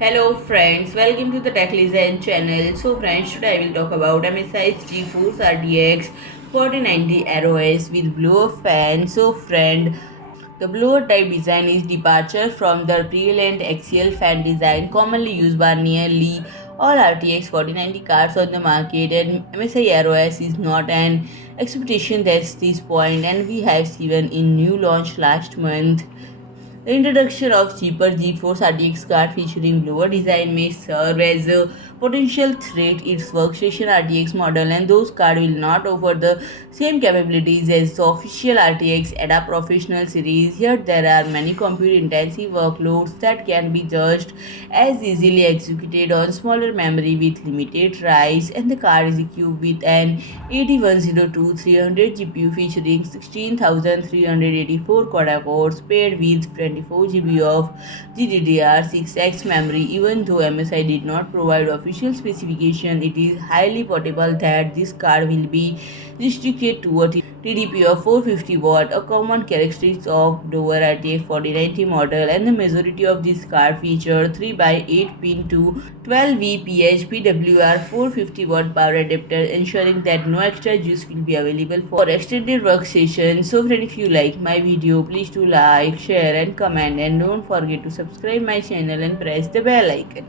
Hello friends, welcome to the Tech Legend channel. So friends, today I will talk about MSI's GeForce RTX 4090 AERO S with blower fan. So friend, the blower type design is departure from the prevalent axial fan design commonly used by nearly all RTX 4090 cards on the market, and MSI AERO S is not an expectation at this point, and we have seen in new launch last month. The introduction of cheaper GeForce RTX card featuring blower design may serve as a potential threat its workstation RTX model, and those cards will not offer the same capabilities as the official RTX ADA Professional series. Yet there are many compute-intensive workloads that can be just as easily executed on smaller memory with limited writes, and the card is equipped with an AD102-300 GPU featuring 16,384 CUDA cores paired with 24 GB of GDDR6X memory. Even though MSI did not provide official specification, it is highly probable that this card will be restricted to a TDP of 450 watt, a common characteristic of lower RTX 4090 model, and the majority of this card feature 3x8 pin to 12V PHPWR 450 watt power adapter, ensuring that no extra juice will be available for extended work sessions. So friend, if you like my video, please do like, share and comment, and don't forget to subscribe my channel and press the bell icon.